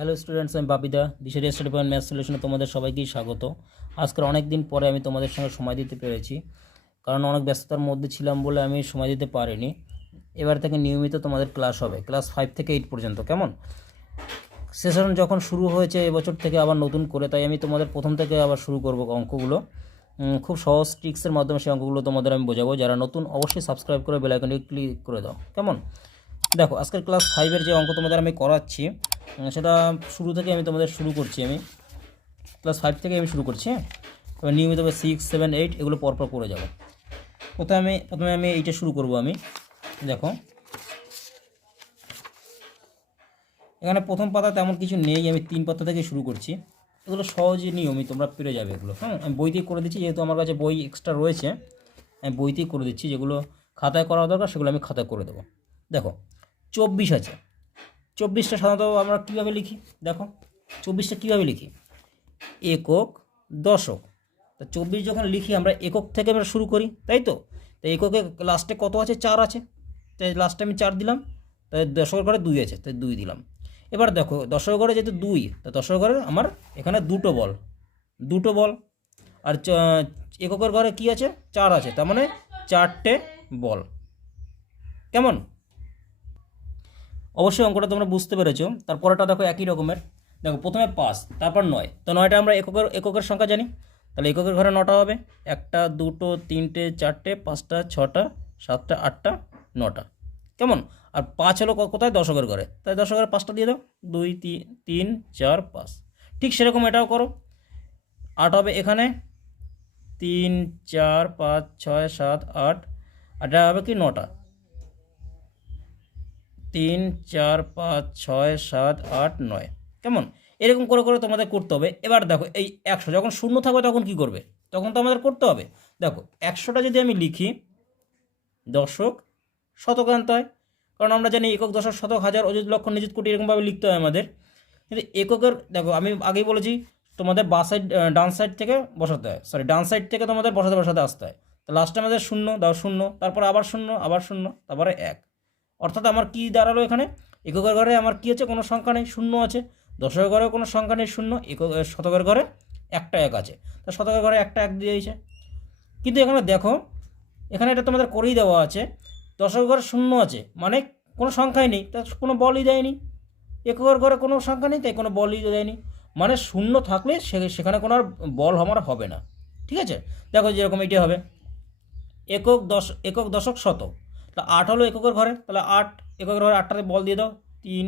Hello students, আমি বাপিদা দিশারি study point math সলিউশনে তোমাদের সবাইকেই স্বাগত। আজকের অনেক দিন পরে আমি তোমাদের সঙ্গে সময় দিতে পেরেছি, কারণ অনেক ব্যস্ততার মধ্যে ছিলাম বলে আমি সময় দিতে পারিনি। এবার থেকে নিয়মিত তোমাদের ক্লাস হবে, ক্লাস 5 থেকে 8 পর্যন্ত। কেমন? সেশন যখন শুরু হয়েছে এবছর থেকে আবার নতুন করে, তাই আমি তোমাদের প্রথম থেকে আবার শুরু করব অঙ্কগুলো। খুব সহজ ট্রিক্সের মাধ্যমে সেই অঙ্কগুলো তোমাদের আমি বোঝাবো। যারা নতুন অবশ্যই সাবস্ক্রাইব করে বেল আইকনটি ক্লিক করে দাও। কেমন? দেখো, আজকের ক্লাস 5-এর যে অঙ্ক তোমাদের আমি করাচ্ছি সেটা শুরু থেকে আমি তোমাদের শুরু করছি। আমি ক্লাস 5 থেকে আমি শুরু করছি। এবার নিয়মিতভাবে 6, 7, 8 এগুলো পরপর করে যাব। প্রথমে আমি এইটা শুরু করব। আমি দেখো, এখানে প্রথম পাতা তেমন কিছু নেই, আমি 3 পাতা থেকে শুরু করছি। এগুলো সহজে নিয়মই তোমরা পেরে যাবে এগুলো। আমি বইতেই করে দিচ্ছি, যেহেতু আমার কাছে বই এক্সট্রা রয়েছে আমি বইতেই করে দিচ্ছি। যেগুলো খাতায় করা দরকার সেগুলো আমি খাতায় করে দেবো। দেখো, 24 আছে। 24টা সাধারণত আমরা কীভাবে লিখি? দেখো, 24টা কীভাবে লিখি? একক, দশক। তা 24 যখন লিখি আমরা একক থেকে আমরা শুরু করি, তাই তো? তাই এককে লাস্টে কত আছে? 4 আছে, তাই লাস্টে আমি 4 দিলাম। তাই দশকের ঘরে 2 আছে, তাই 2 দিলাম। এবার দেখো, দশকের ঘরে যেহেতু 2, তা দশকের ঘরে আমার এখানে দুটো বল। আর এককের ঘরে কি আছে? 4 আছে, তার মানে 4টে বল। কেমন? অবশ্যই অঙ্কটা তোমরা বুঝতে পেরেছো। তারপরেটা দেখো একই রকমের। দেখো, প্রথমে 5, তারপর 9। তো 9টা আমরা এককের সংখ্যা জানি, তাহলে এককের ঘরে 9টা হবে। 1টা, 2টো, 3টে, 4টে, 5টা, 6টা, 7টা, 8টা, 9টা। কেমন? আর 5 হলো কোথায়? দশকের ঘরে, তাই দশকের 5টা দিয়ে দাও। 2, 3, 4, 5। ঠিক সেরকম এটাও করো। 8 হবে এখানে, 3, 4, 5, 6, 7, 8। আর এটা হবে কি? 9টা। 3, 4, 5, 6, 7, 8, 9। কেমন? এরকম করে করে তোমাদের করতে হবে। এবার দেখো, এই 100 যখন শূন্য থাকবে তখন কি করবে? তখন তো আমাদের করতে হবে। দেখো, 100টা যদি আমি লিখি দশক, শতক আনতে হয়, কারণ আমরা জানি একক, দশক, শতক, হাজার, অযুত, লক্ষ, নিযুত, কোটি এরকমভাবে লিখতে হয় আমাদের। কিন্তু এককের দেখো, আমি আগেই বলেছি তোমাদের ডান সাইড থেকে বসাতে হয়, ডান সাইড থেকে তোমাদের বসাতে আসতে হয়। তো লাস্টে আমাদের শূন্য দাও, শূন্য, তারপর আবার শূন্য, আবার শূন্য, তারপরে 1। অর্থাৎ আমার কি দাঁড়ালো এখানে? এককের ঘরে আমার কি আছে? কোনো সংখ্যা নেই, শূন্য আছে। দশকের ঘরে কোনো সংখ্যা নেই, শূন্য। শতকের ঘরে একটা 1 আছে, তা শতকের ঘরে একটা 1 দিয়ে দিয়েছে। কিন্তু এখানে দেখো, এখানে এটা তোমাদের করেই দেওয়া আছে, দশকের ঘরে শূন্য আছে মানে কোনো সংখ্যাই নেই, তা কোনো বলই দেয়নি। এককের ঘরে কোনো সংখ্যা নেই, তাই কোনো বলই দেয়নি। মানে শূন্য থাকলে সেখানে কোনো আর বল আমার হবে না। ঠিক আছে? দেখো, যেরকম এটি হবে একক, দশক, শতক। তা 8 হলো এককের ঘরে, তাহলে 8 এককের ঘরে 8টাতে বল দিয়ে দাও। 3,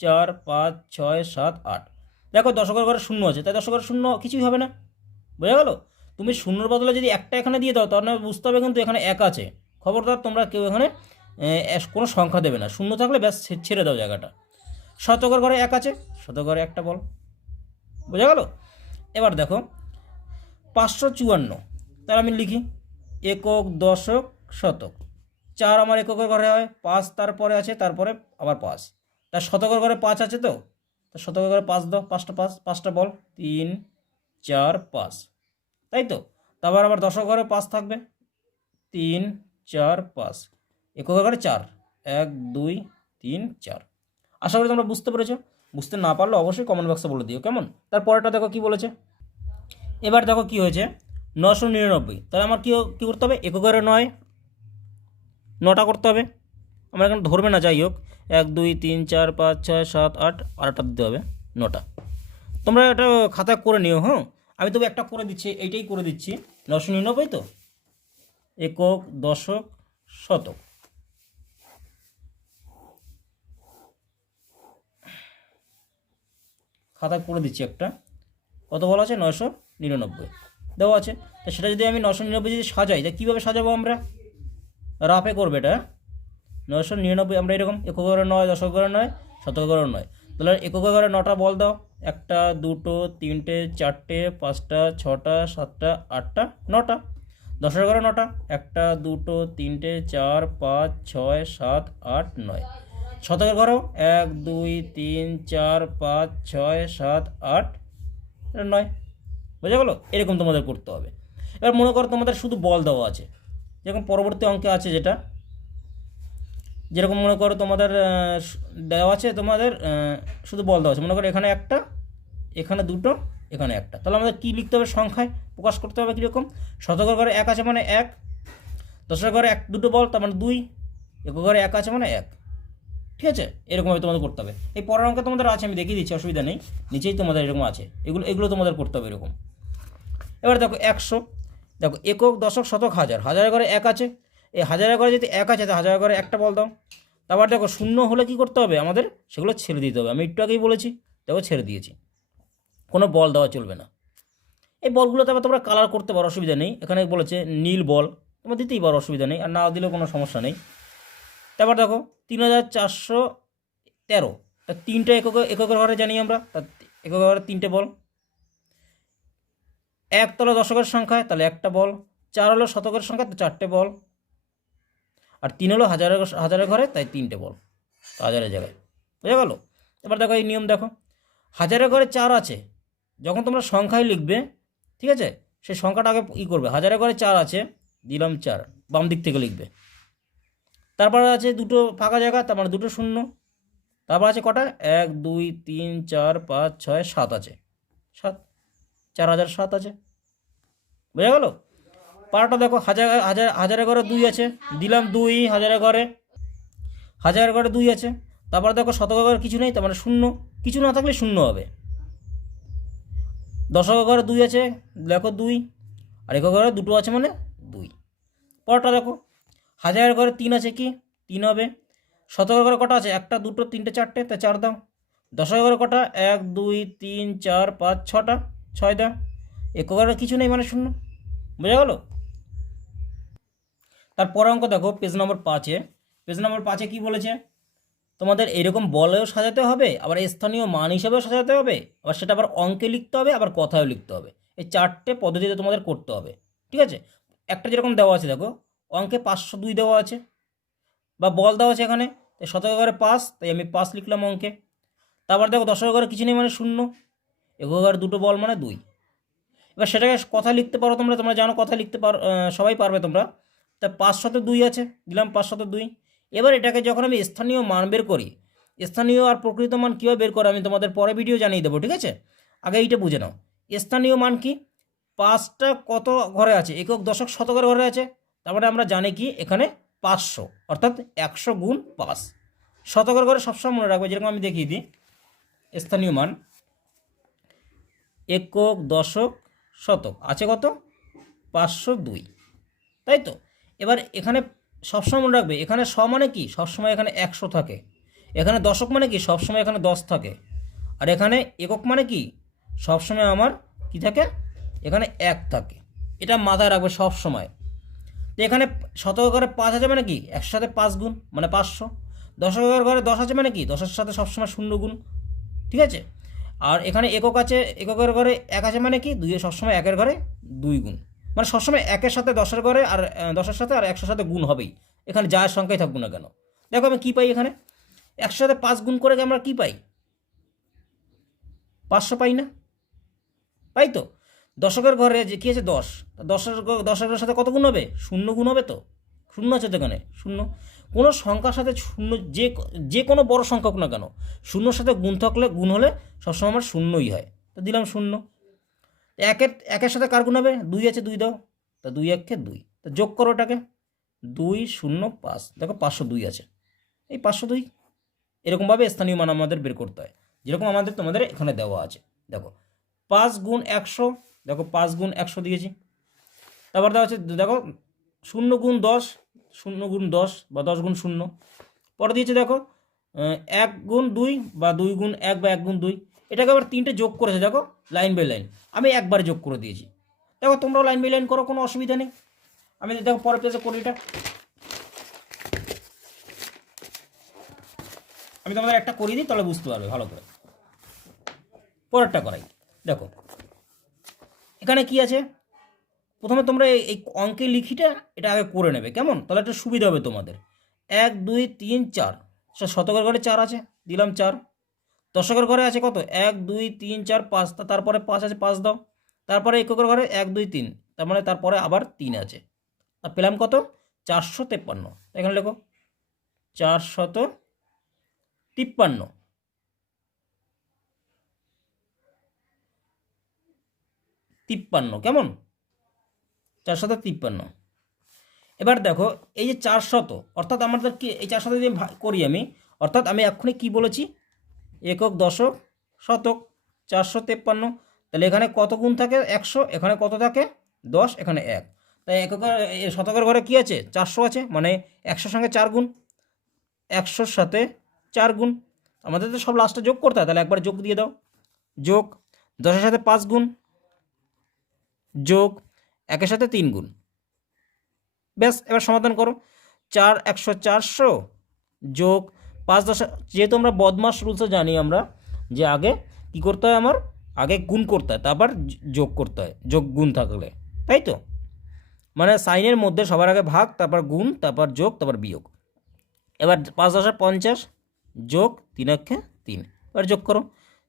4, 5, 6, 7, 8। দেখো, দশকের ঘরে শূন্য আছে, তাই দশকের শূন্য কিছুই হবে না। বোঝা গেল? তুমি শূন্যর বদলে যদি একটা এখানে দিয়ে দাও, তাহলে বুঝতে হবে কিন্তু এখানে 1 আছে। খবরদার তোমরা কেউ এখানে কোনো সংখ্যা দেবে না। শূন্য থাকলে ব্যাস ছেড়ে দাও জায়গাটা। শতকের ঘরে 1 আছে, শতকের ঘরে একটা বল। বোঝা গেল? এবার দেখো, 554। তাহলে আমি লিখি একক, দশক, শতক। 4 আমার এককের ঘরে হয়, 5 তারপরে আছে, তারপরে আবার 5। তার শতকের ঘরে 5 আছে, তো শতকের ঘরে 5 দাও, 5টা বল। 3, 4, 5, তাই তো? তারপর আবার দশকের ঘরে 5 থাকবে। 3, 4, 5। এককের ঘরে 4, 1, 2, 3, 4। আশা করি তোমরা বুঝতে পেরেছো। বুঝতে না পারলে অবশ্যই কমেন্ট বক্সে বলে দিও। কেমন? তারপরেটা দেখো কি বলেছে। এবার দেখো কি হয়েছে, 999। তাহলে আমার কী করতে হবে? এককের 9টা করতে হবে। আমার এখানে ধরবে না, যাই হোক। 1, 2, 3, 4, 5, 6, 7, 8, আর একটা দিতে হবে 9টা। তোমরা এটা খাতায় করে নিও। আমি তবে একটা করে দিচ্ছি, এইটাই করে দিচ্ছি। 999 তো, একক, দশক, শতক। খাতায় করে দিচ্ছি একটা। কত বলা আছে? 999 দেওয়া আছে। তা সেটা যদি আমি 999 যদি সাজাই, তা কীভাবে সাজাবো আমরা? রাফে করবে এটা। 999 আমরা এরকম একক ঘরে 9, দশক ঘরে 9, শতক ঘরে 9। তাহলে একক ঘরে 9টা বল দাও। 1টা, 2টো, 3টে, 4টে, 5টা, 6টা, 7টা, 8টা, 9টা। দশের ঘরে 9টা। 1টা, 2টো, 3টে, 4, 5, 6, 7, 8, 9। শতকের ঘরেও 1, 2, 3, 4, 5, 6, 7, 8, 9। বোঝা গেল? এরকম তোমাদের করতে হবে। এবার মনে করো তোমাদের শুধু বল দেওয়া আছে, যেরকম পরবর্তী অঙ্কে আছে যেটা, যেরকম মনে করো তোমাদের দেওয়া আছে, তোমাদের শুধু বল দেওয়া আছে, মনে করো এখানে একটা, এখানে দুটো, এখানে একটা, তাহলে আমাদের কী লিখতে হবে, সংখ্যায় প্রকাশ করতে হবে কীরকম, শতকের ঘরে এক আছে মানে এক, দশের ঘরে এক দুটো বল তার মানে দুই, একক ঘরে এক আছে মানে এক। ঠিক আছে, এরকমভাবে তোমাদের করতে হবে। এই পরের অঙ্ক তোমাদের আছে, আমি দেখিয়ে দিচ্ছি, অসুবিধা নেই, নিচেই তোমাদের এরকম আছে, এগুলো তোমাদের করতে হবে এরকম। এবার দেখো 100, দেখো একক দশক শতক হাজার, হাজারের ঘরে এক আছে, এই হাজারের ঘরে যদি এক আছে তো হাজারের ঘরে একটা বল দাও। তারপর দেখো শূন্য হলে কি করতে হবে, আমাদের সেগুলো ছেড়ে দিতে হবে, আমি একটু আগেই বলেছি, দেখো ছেড়ে দিয়েছি, কোনো বল দেওয়া চলবে না। এই বলগুলো তারপর তোমরা কালার করতে পারো, অসুবিধা নেই, এখানে বলেছে নীল বল, তোমরা দিতেই পারো, অসুবিধা নেই, আর না দিলেও কোনো সমস্যা নেই। তারপর দেখো 3413, তা তিনটে এককের ঘরে জানি আমরা, তার এককের ঘরে তিনটে বল, এক তলা দশকের সংখ্যায় তাহলে একটা বল, 4 হলো শতকের সংখ্যা তো চারটে বল, আর 3 হলো হাজারের ঘরে তাই তিনটে বল, হাজারের জায়গায়, বুঝা গেল। এবার দেখো এই নিয়ম দেখো, হাজারের ঘরে 4 আছে, যখন তোমরা সংখ্যায় লিখবে, ঠিক আছে, সেই সংখ্যাটা আগে করবে, হাজারের ঘরে 4 আছে, দিলাম 4, বাম দিক থেকে লিখবে। তারপরে আছে দুটো ফাঁকা জায়গা, তার মানে দুটো শূন্য, তারপর আছে কটা, 1 2 3 4 5 6 7 আছে, 7, 4007 আছে, বোঝা গেল। পাড়াটা দেখো হাজারের ঘরে 2 আছে, দিলাম 2, হাজারের ঘরে 2 আছে, তারপরে দেখো শতকের ঘরে কিছু নেই, তার মানে শূন্য, কিছু না থাকলে শূন্য হবে। দশকের ঘরে 2 আছে, দেখো 2, আর একক ঘরে দুটো আছে মানে 2। পরটা দেখো হাজারের ঘরে 3 আছে, কি 3 হবে। শতকের ঘরে কটা আছে, একটা দুটো তিনটে চারটে, তা 4 দাও। দশকের ঘরে কটা, 1 2 3 4 5 6টা, 6 দাও। একক ঘরে কিছু নেই মানে শূন্য, বোঝা গেল। তারপরে অঙ্ক দেখো পেজ নম্বর 5-এ, পেজ নম্বর 5-এ কী বলেছে, তোমাদের এরকম বলেও সাজাতে হবে, আবার স্থানীয় মান হিসাবেও সাজাতে হবে, আবার সেটা আবার অঙ্কে লিখতে হবে, আবার কথায়ও লিখতে হবে, এই 4টে পদ্ধতিতে তোমাদের করতে হবে। ঠিক আছে, একটা যেরকম দেওয়া আছে দেখো, অঙ্কে 502 দেওয়া আছে, বা বল দেওয়া আছে এখানে, তাই শতকের ঘরে 5, তাই আমি 5 লিখলাম অঙ্কে। তারপর দেখো দশকের ঘরে কিছু নেই মানে শূন্য, একক ঘরে দুটো বল মানে 2। এবার সেটাকে কথা লিখতে পারো, তোমরা জানো কথা লিখতে পারো, সবাই পারবে তোমরা। তা 502 আছে, দিলাম 502। এবার এটাকে যখন আমি স্থানীয় মান বের করি, স্থানীয় আর প্রকৃত মান কীভাবে বের করে আমি তোমাদের পরে ভিডিও জানিয়ে দেবো, ঠিক আছে। আগে এইটা বুঝে নাও, স্থানীয় মান কি, 5টা কত ঘরে আছে, একক দশক শতকের ঘরে আছে, তারপরে আমরা জানি কি এখানে 500, অর্থাৎ 100 গুণ 5। শতকের ঘরে সবসময় মনে রাখবে, যেরকম আমি দেখিয়ে দিই, স্থানীয় মান একক দশক শতক আছে কত, 502, তাই তো। এবার এখানে সবসময় মনে রাখবে, এখানে মানে কি সবসময় এখানে 100 থাকে, এখানে দশক মানে কি সবসময় এখানে 10 থাকে, আর এখানে একক মানে কি সবসময় আমার কি থাকে, এখানে 1 থাকে, এটা মাথায় রাখবে সবসময়। তো এখানে শতকের ঘরে 5 আছে মানে কি 100 সাথে 5 গুণ মানে 500, দশকের ঘরে 10 আছে মানে কি 10-এর সাথে সবসময় 0 গুণ, ঠিক আছে। আর এখানে একক আছে, এককের ঘরে 1 আছে মানে কি 2 সবসময় 1-এর ঘরে 2 গুণ, মানে সবসময় 1-এর সাথে 10-এর ঘরে আর 10-এর সাথে আর 100-এর সাথে গুণ হবেই, এখানে যার সংখ্যাই থাকবো না কেন। দেখো আমি কী পাই, এখানে 100 সাথে 5 গুণ করে আমরা কী পাই, 500 পাই না, পাই তো। দশকের ঘরে যে কী আছে 10, দশের সাথে কত গুণ হবে, 0 গুণ হবে, তো 0 আছে তো এখানে 0। কোনো সংখ্যার সাথে 0, যে কোনো বড় সংখ্যা হোক না কেন, 0-এর সাথে গুণ হলে সবসময় আমার 0ই হয়, তো দিলাম 0। একের সাথে কার গুণ হবে, 2 আছে 2 দাও, তা 2 1-এ 2, তো যোগ করো ওটাকে, 2 0 5, দেখো 502 আছে, এই 502। এরকমভাবে স্থানীয় মান আমাদের বের করতে হয়, যেরকম তোমাদের এখানে দেওয়া আছে। দেখো 5 গুণ 100, দেখো 5 গুণ 100 দিয়েছি। তারপর দেওয়া আছে দেখো 0 গুণ 10, 0 গুণ 10 বা 10 গুণ 0। পরে দিয়েছে দেখো 1 গুণ 2 বা 2 গুণ 1 বা 1 গুণ 2, এটাকে আবার 3টে যোগ করেছে, দেখো লাইন বাই লাইন, আমি একবারে যোগ করে দিয়েছি। দেখো তোমরাও লাইন বাই লাইন করো, কোনো অসুবিধা নেই। আমি দেখো পরের পেজে করি, এটা আমি তোমাদের একটা করিয়ে দিই, তাহলে বুঝতে পারবে ভালো করে। পরেরটা করাই, দেখো এখানে কি আছে, প্রথমে তোমরা এই অঙ্কের লিখিটা এটা আগে করে নেবে, কেমন, তাহলে একটু সুবিধা হবে তোমাদের। 1 2 3 4, শতকের ঘরে 4 আছে, দিলাম 4। দশকের ঘরে আছে কত, 1 2 3 4 5, তারপরে 5 আছে 5 দাও। তারপরে এককের ঘরে 1 2 3, তার মানে তারপরে আবার 3 আছে, আর পেলাম কত 453। এখানে লেখো 453। কেমন? 453। এবার দেখো এই যে 400, অর্থাৎ আমাদের কি এই 400 যদি করি আমি, অর্থাৎ আমি এক্ষুনি কি বলেছি, একক, দশক, শতক, 453। তাহলে এখানে কত গুণ থাকে? 100, এখানে কত থাকে? 10, এখানে 1। তাই এককের শতকের ঘরে কি আছে? 400 আছে, মানে 100 সঙ্গে 4 গুণ, 100-র সাথে 4 গুণ। আমাদের তো সব লাস্টে যোগ করতে হয়, তাহলে একবার যোগ দিয়ে দাও। যোগ 10-এর সাথে 5 গুণ, যোগ 1-এর সাথে 3 গুণ। ব্যাস, এবার সমাধান করো। 4 100 400 যোগ 5 10, যেহেতু আমরা বদমাস রুলসে জানি আমরা যে আগে কি করতে হয়, আমার আগে গুণ করতে হয়, তারপর যোগ করতে হয়, যোগ গুণ থাকলে, তাই তো? মানে সাইনের মধ্যে সবার আগে ভাগ, তারপর গুণ, তারপর যোগ, তারপর বিয়োগ। এবার 5 10 50 যোগ 3 1 3, এবার যোগ করো।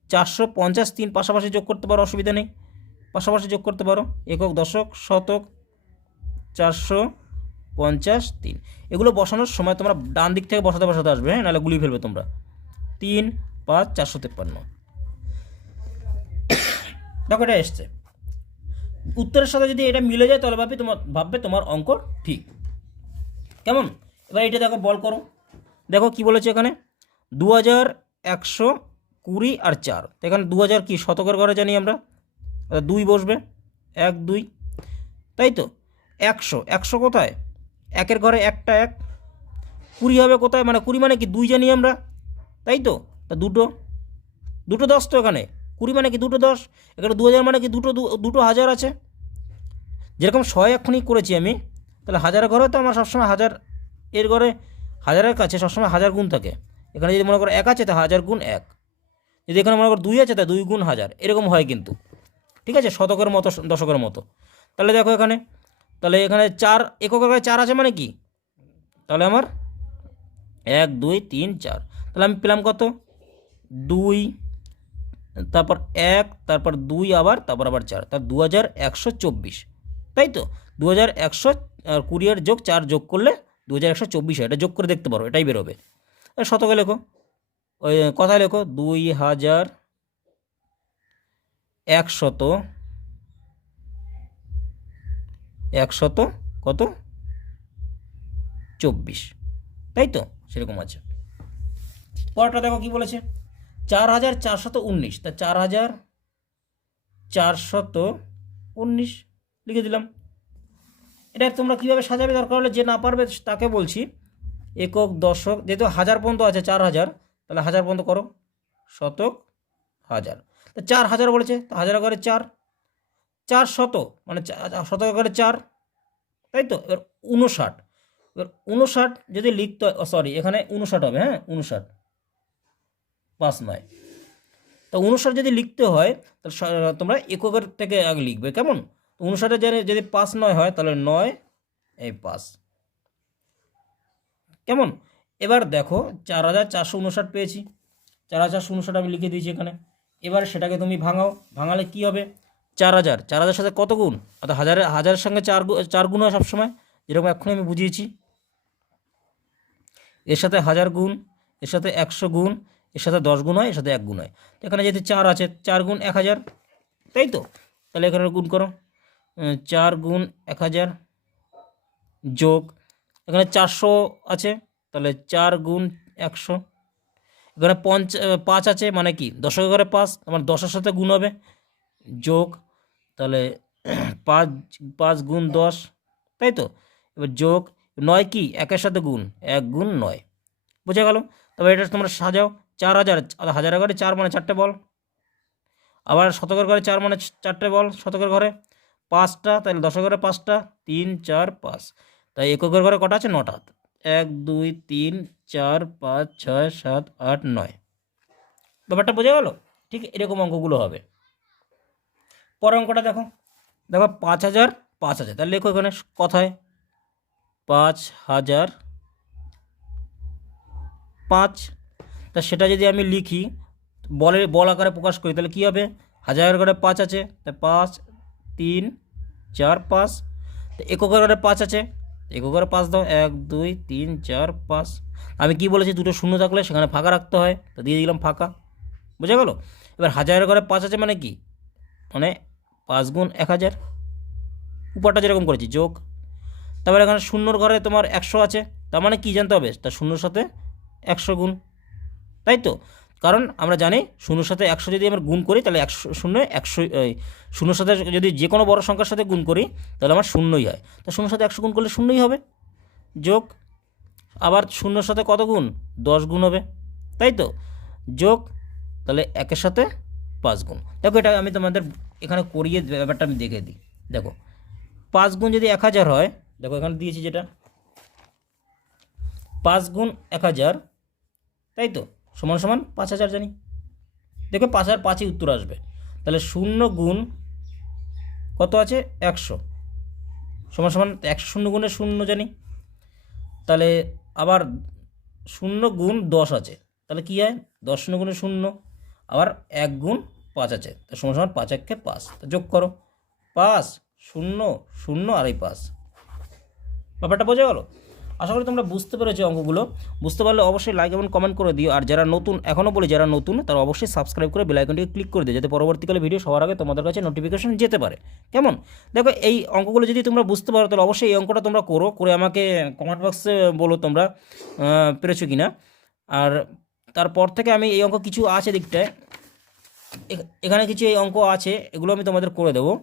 450 3 পাশাপাশি যোগ করতে পারো, অসুবিধা নেই, পাশাপাশি যোগ করতে পারো। একক, দশক, শতক, 450 3। এগুলো বসানোর সময় তোমরা ডান দিক থেকে বসাতে আসবে, হ্যাঁ, নাহলে গুলিয়ে ফেলবে তোমরা। 3 5 453। দেখো এটা এসছে। উত্তরের সাথে যদি এটা মিলে যায় তাহলে ভাববে তোমার অঙ্ক ঠিক। কেমন? এবার এটা দেখো, বল করো। দেখো কি বলেছে এখানে, 2120 আর 4। তো এখানে 2000 কি শতকের ঘরে জানি আমরা, 2 বসবে, 1 2, তাই তো? 100 কোথায়? একের ঘরে একটা 1। 20 হবে কোথায়? মানে 20 মানে কি 2 জানি আমরা, তাই তো? তা দুটো 10 তো এখানে। 20 মানে কি দুটো 10। এখানে 2000 মানে কি দুটো হাজার আছে। যেরকম 100 এক্ষুনি করেছি আমি, তাহলে হাজারের ঘরে তো আমার সবসময় হাজার, এর ঘরে হাজারের কাছে সবসময় হাজার গুণ থাকে। এখানে যদি মনে করো 1 আছে তা 1000 গুণ 1, যদি এখানে মনে করো 2 আছে তা 2 গুণ 1000, এরকম হয় কিন্তু, ঠিক আছে? শতকের মতো, দশকের মতো। তাহলে দেখো এখানে, তাহলে এখানে 4 এককের ঘরে 4 আছে মানে কি, তাহলে আমার 1 2 3 4, তাহলে আমি পেলাম কত? 2, তারপর 1, তারপর 2 আবার, তারপর আবার 4, তার 2124, তাই তো? 2120 আর যোগ 4 যোগ করলে 2124, এটা যোগ করে দেখতে পারো, এটাই বেরোবে। শতকে লেখো, ওই কথায় লেখো 2100 কত 24, তাই তো? সেরকম আছে। পরটা দেখো কি বলেছে, 4419। তা 4419 লিখে দিলাম। এটা তোমরা কীভাবে সাজাবে, দরকার হলে, যে না পারবে তাকে বলছি। একক, দশক, যেহেতু 1000 পর্যন্ত আছে, 4000, তাহলে 1000 পর্যন্ত করো, শতক, হাজার। তা 4000 বলেছে, তো 1000 করে 4, 400 মানে শতক করে 4, তাই তো? এবার 59, এবার 59 যদি লিখতে হয়, সরি এখানে 59 হবে, হ্যাঁ 59, 5 নয়। তো 59 যদি লিখতে হয় তাহলে তোমরা এককের থেকে আগে লিখবে, কেমন? 59 যদি 5 9 হয় তাহলে 9 এই 5, কেমন? এবার দেখো 4459 পেয়েছি, 4459 আমি লিখে দিয়েছি এখানে। এবার সেটাকে তুমি ভাঙাও, ভাঙালে কি হবে? 4000 সাথে কত গুণ? অর্থাৎ হাজারের সঙ্গে 4 গুণ হয় সবসময়, যেরকম এক্ষুনি আমি বুঝিয়েছি। এর সাথে 1000 গুণ, এর সাথে 100 গুণ, এর সাথে 10 গুণ হয়, এর সাথে 1 গুণ হয়। তো এখানে যেহেতু 4 আছে, 4 গুণ 1000, তাই তো? তাহলে এখানে গুণ করো, 4 গুণ 1000 যোগ, এখানে 400 আছে, তাহলে 4 গুণ 100, এখানে 5 আছে, মানে কি দশকের ঘরে 5, আমার 10-এর সাথে গুণ হবে, যোগ, তাহলে 5 গুণ 10, তাই তো? এবার যোগ 9 কি 1-এর সাথে গুণ, 1 গুণ 9, বোঝা গেল? তবে এটা তোমরা সাজাও, 4000, হাজারের ঘরে 4 মানে 4টে বল, আবার শতকের ঘরে 4 মানে 4টে বল, শতকের ঘরে 5টা, তাহলে দশকের ঘরে 5টা, 3 4 5, তাই এককের ঘরে কটা আছে? 9টা। 1 2 3 4 5 6 7 8 9, ব্যাপারটা বোঝা গেল? ঠিক এরকম অঙ্কগুলো হবে। পরের অঙ্কটা দেখো, 5000 5 আছে, তাহলে লেখো এখানে কথায় 5005, তা সেটা যদি আমি লিখি, বল আকারে প্রকাশ করি, তাহলে কী হবে? হাজারের ঘরে 5 আছে, তাই 5 3 4 5, তো এককের ঘরে 5 আছে, একক ঘরে 5 দাও, 1 2 3 4 5। আমি কি বলেছি, দুটো শূন্য থাকলে সেখানে ফাঁকা রাখতে হয়, তো দিয়ে দিলাম ফাঁকা। বুঝে গেল? এবার হাজারের ঘরে 5 আছে মানে কি, মানে 5 গুণ 1000, উপরটা যেরকম করেছি যোগ। তারপরে এখানে শূন্যর ঘরে তোমার 100 আছে, তার মানে কি জানতে হবে, তার শূন্যর সাথে 100 গুণ, তাই তো? কারণ আমরা জানি শূন্যর সাথে 100 যদি আমরা গুণ করি তাহলে 100 শূন্য 100, শূন্যর সাথে যদি যে কোনো বড় সংখ্যার সাথে গুণ করি তাহলে আমার শূন্যই হয়, তো শূন্যর সাথে 100 গুণ করলে শূন্যই হবে, যোগ। আবার শূন্যর সাথে কত গুণ, 10 গুণ হবে, তাই তো? যোগ, তাহলে 1-এর সাথে 5 গুণ। দেখো এটা আমি তোমাদের এখানে করিয়ে ব্যাপারটা আমি দেখে দিই। দেখো 5 গুণ যদি 1000 হয়, দেখো এখানে দিয়েছি যেটা 5 গুণ 1000, তাই তো, সমান সমান 5000 জানি। দেখো 5 আর 5ই উত্তর আসবে। তাহলে 0 গুণ কত আছে, 100, সমান সমান 100 গুণের 0 জানি। তাহলে আবার 0 গুণ 10 আছে, তাহলে কী হয়, 10 গুণের 0। আবার 1 গুণ 5 আছে, তো সমান সমান 5 1 5, তো যোগ করো 5 0 0 আর এই 5। ব্যাপারটা বোঝা গেল? আশা করি তোমরা বুঝতে পেরেছো অঙ্কগুলো। বুঝতে পারলে অবশ্যই লাইক এবং কমেন্ট করে দিও। আর যারা নতুন, এখনও বলি যারা নতুন তারা অবশ্যই সাবস্ক্রাইব করে বেল আইকনটিকে ক্লিক করে দিও, যাতে পরবর্তীকালে ভিডিও সবার আগে তোমাদের কাছে নোটিফিকেশন যেতে পারে। কেমন? দেখো এই অঙ্কগুলো যদি তোমরা বুঝতে পারো তাহলে অবশ্যই এই অঙ্কটা তোমরা করে আমাকে কমেন্ট বক্সে বলো তোমরা পেরেছো কি না। আর তারপর থেকে আমি এই অঙ্ক কিছু আছে দিকটায়, এখানে কিছু এই অঙ্ক আছে, এগুলো আমি তোমাদের করে দেবো।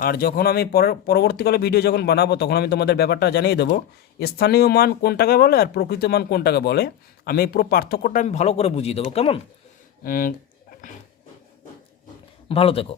আর যখন আমি পরবর্তীকালে ভিডিও যখন বানাবো তখন আমি তোমাদের ব্যাপারটা জানিয়ে দেবো, স্থানীয় মান কোনটাকে বলে আর প্রকৃত মান কোনটাকে বলে। আমি পুরো পার্থক্যটা আমি ভালো করে বুঝিয়ে দেবো। কেমন? ভালো থেকো।